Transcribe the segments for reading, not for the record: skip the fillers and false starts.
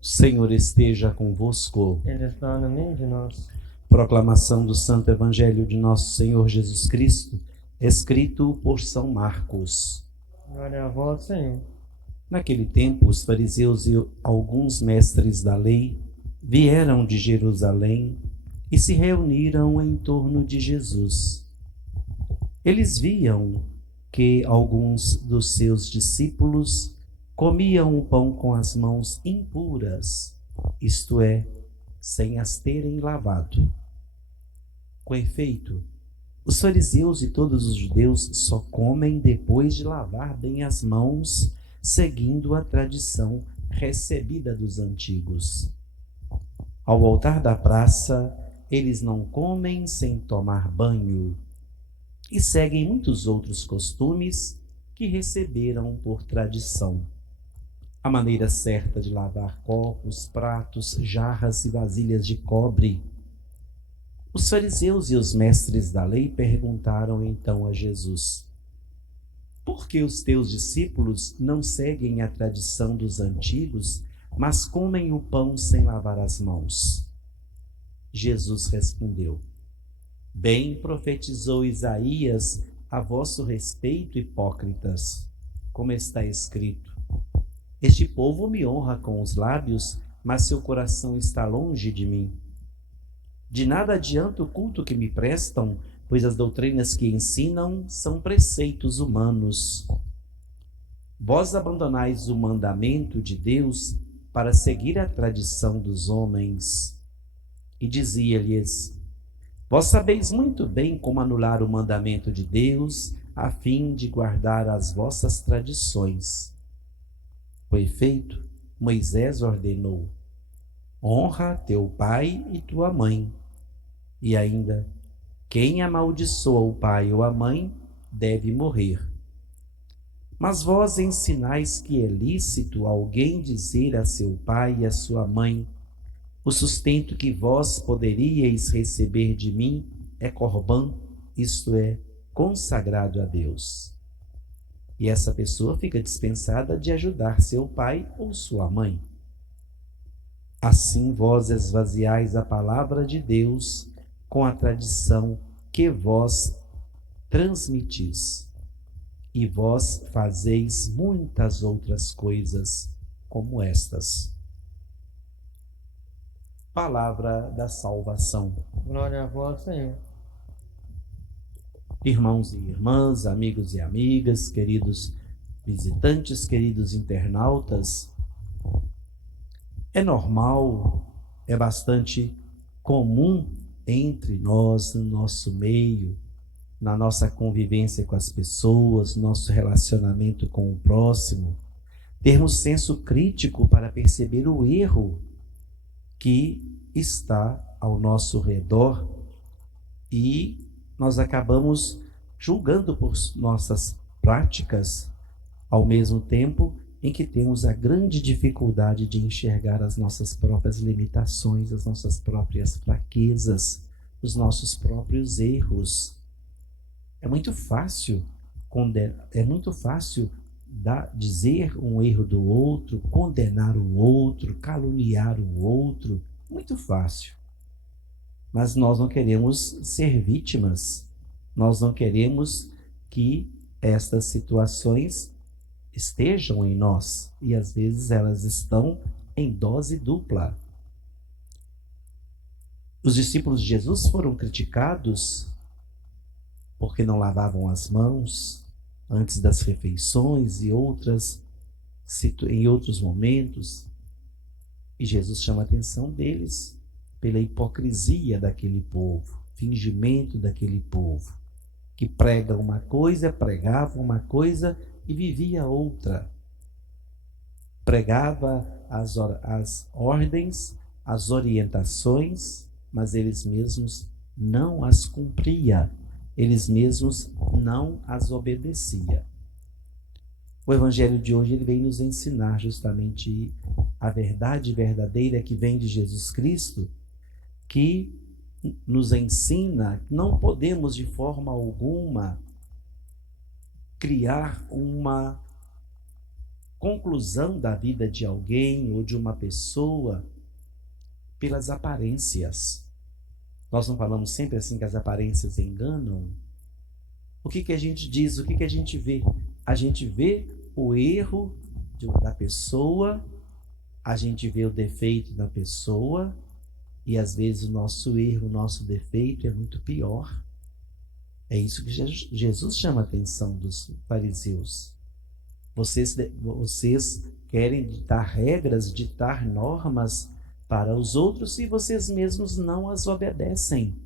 Senhor esteja convosco. Ele está no meio de nós. Proclamação do Santo Evangelho de Nosso Senhor Jesus Cristo, escrito por São Marcos. Glória a vós, Senhor. Naquele tempo, os fariseus e alguns mestres da lei vieram de Jerusalém e se reuniram em torno de Jesus. Eles viam que alguns dos seus discípulos comiam o pão com as mãos impuras, isto é, sem as terem lavado. Com efeito, os fariseus e todos os judeus só comem depois de lavar bem as mãos, seguindo a tradição recebida dos antigos. Ao voltar da praça, eles não comem sem tomar banho e seguem muitos outros costumes que receberam por tradição. A maneira certa de lavar copos, pratos, jarras e vasilhas de cobre. Os fariseus e os mestres da lei perguntaram então a Jesus: por que os teus discípulos não seguem a tradição dos antigos, mas comem o pão sem lavar as mãos? Jesus respondeu: bem profetizou Isaías a vosso respeito, hipócritas, como está escrito: este povo me honra com os lábios, mas seu coração está longe de mim. De nada adianta o culto que me prestam, pois as doutrinas que ensinam são preceitos humanos. Vós abandonais o mandamento de Deus para seguir a tradição dos homens. E dizia-lhes: vós sabeis muito bem como anular o mandamento de Deus, a fim de guardar as vossas tradições. Com efeito, Moisés ordenou: honra teu pai e tua mãe. E ainda, quem amaldiçoa o pai ou a mãe deve morrer. Mas vós ensinais que é lícito alguém dizer a seu pai e a sua mãe: o sustento que vós poderíeis receber de mim é corbã, isto é, consagrado a Deus. E essa pessoa fica dispensada de ajudar seu pai ou sua mãe. Assim vós esvaziais a palavra de Deus com a tradição que vós transmitis. E vós fazeis muitas outras coisas como estas. Palavra da salvação. Glória a vós, Senhor. Irmãos e irmãs, amigos e amigas, queridos visitantes, queridos internautas, é normal, é bastante comum entre nós, no nosso meio, na nossa convivência com as pessoas, nosso relacionamento com o próximo, termos senso crítico para perceber o erro que está ao nosso redor e nós acabamos julgando por nossas práticas, ao mesmo tempo em que temos a grande dificuldade de enxergar as nossas próprias limitações, as nossas próprias fraquezas, os nossos próprios erros. É muito fácil dizer um erro do outro, condenar o outro, caluniar o outro, muito fácil. Mas nós não queremos ser vítimas, nós não queremos que estas situações estejam em nós, e às vezes elas estão em dose dupla. Os discípulos de Jesus foram criticados porque não lavavam as mãos antes das refeições e em outros momentos, e Jesus chama a atenção deles pela hipocrisia daquele povo, fingimento daquele povo, que pregava uma coisa e vivia outra. Pregava as ordens, as orientações, mas eles mesmos não as cumpriam, eles mesmos não as obedeciam. O Evangelho de hoje ele vem nos ensinar justamente a verdade verdadeira que vem de Jesus Cristo, que nos ensina que não podemos de forma alguma criar uma conclusão da vida de alguém ou de uma pessoa pelas aparências. Nós não falamos sempre assim que as aparências enganam? O que a gente diz? O que a gente vê? A gente vê o erro da pessoa, a gente vê o defeito da pessoa, e às vezes o nosso erro, o nosso defeito é muito pior. É isso que Jesus chama a atenção dos fariseus. Vocês querem ditar regras, ditar normas para os outros e vocês mesmos não as obedecem.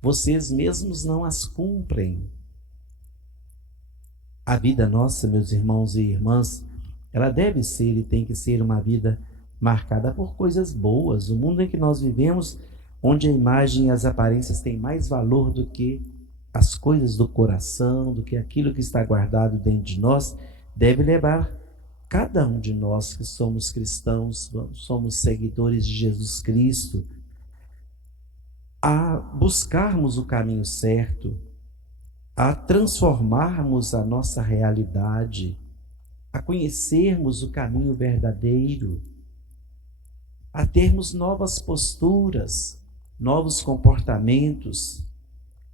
Vocês mesmos não as cumprem. A vida nossa, meus irmãos e irmãs, ela deve ser e tem que ser uma vida marcada por coisas boas. O mundo em que nós vivemos, onde a imagem e as aparências têm mais valor do que as coisas do coração, do que aquilo que está guardado dentro de nós, deve levar cada um de nós que somos cristãos, somos seguidores de Jesus Cristo, a buscarmos o caminho certo, a transformarmos a nossa realidade, a conhecermos o caminho verdadeiro, a termos novas posturas, novos comportamentos.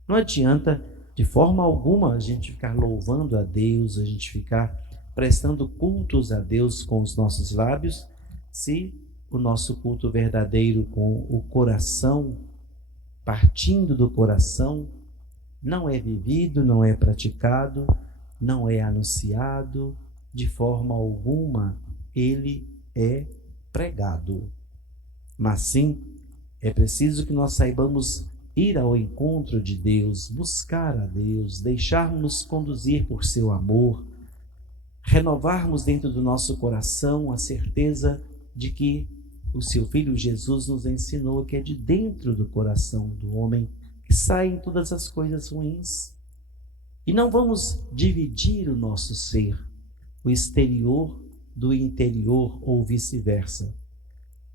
Não adianta de forma alguma a gente ficar louvando a Deus, a gente ficar prestando cultos a Deus com os nossos lábios, se o nosso culto verdadeiro com o coração, partindo do coração, não é vivido, não é praticado, não é anunciado, de forma alguma ele é pregado. Mas sim, é preciso que nós saibamos ir ao encontro de Deus, buscar a Deus, deixarmos conduzir por seu amor, renovarmos dentro do nosso coração a certeza de que o seu Filho Jesus nos ensinou que é de dentro do coração do homem que saem todas as coisas ruins. E não vamos dividir o nosso ser, o exterior do interior ou vice-versa.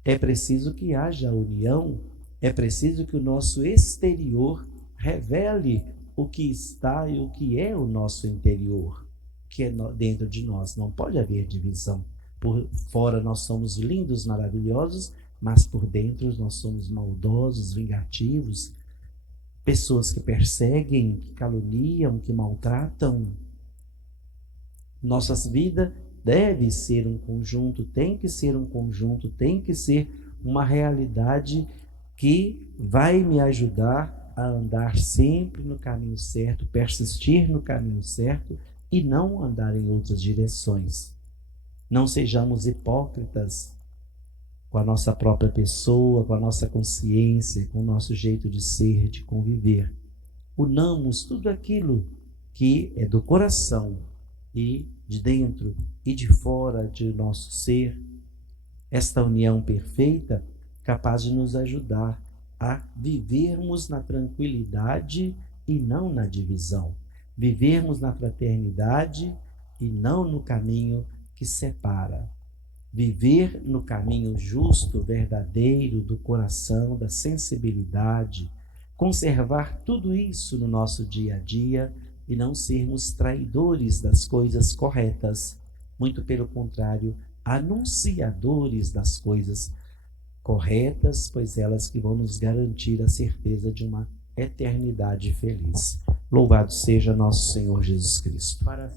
É preciso que haja união, é preciso que o nosso exterior revele o que está e o que é o nosso interior, que é dentro de nós. Não pode haver divisão. Por fora nós somos lindos, maravilhosos, mas por dentro nós somos maldosos, vingativos, pessoas que perseguem, que caluniam, que maltratam. Nossas vidas deve ser um conjunto, tem que ser um conjunto, tem que ser uma realidade que vai me ajudar a andar sempre no caminho certo, persistir no caminho certo e não andar em outras direções. Não sejamos hipócritas com a nossa própria pessoa, com a nossa consciência, com o nosso jeito de ser, de conviver. Unamos tudo aquilo que é do coração e de dentro e de fora de nosso ser. Esta união perfeita capaz de nos ajudar a vivermos na tranquilidade e não na divisão. Vivermos na fraternidade e não no caminho que separa. Viver no caminho justo, verdadeiro, do coração, da sensibilidade, conservar tudo isso no nosso dia a dia e não sermos traidores das coisas corretas, muito pelo contrário, anunciadores das coisas corretas, pois elas que vão nos garantir a certeza de uma eternidade feliz. Louvado seja nosso Senhor Jesus Cristo. Para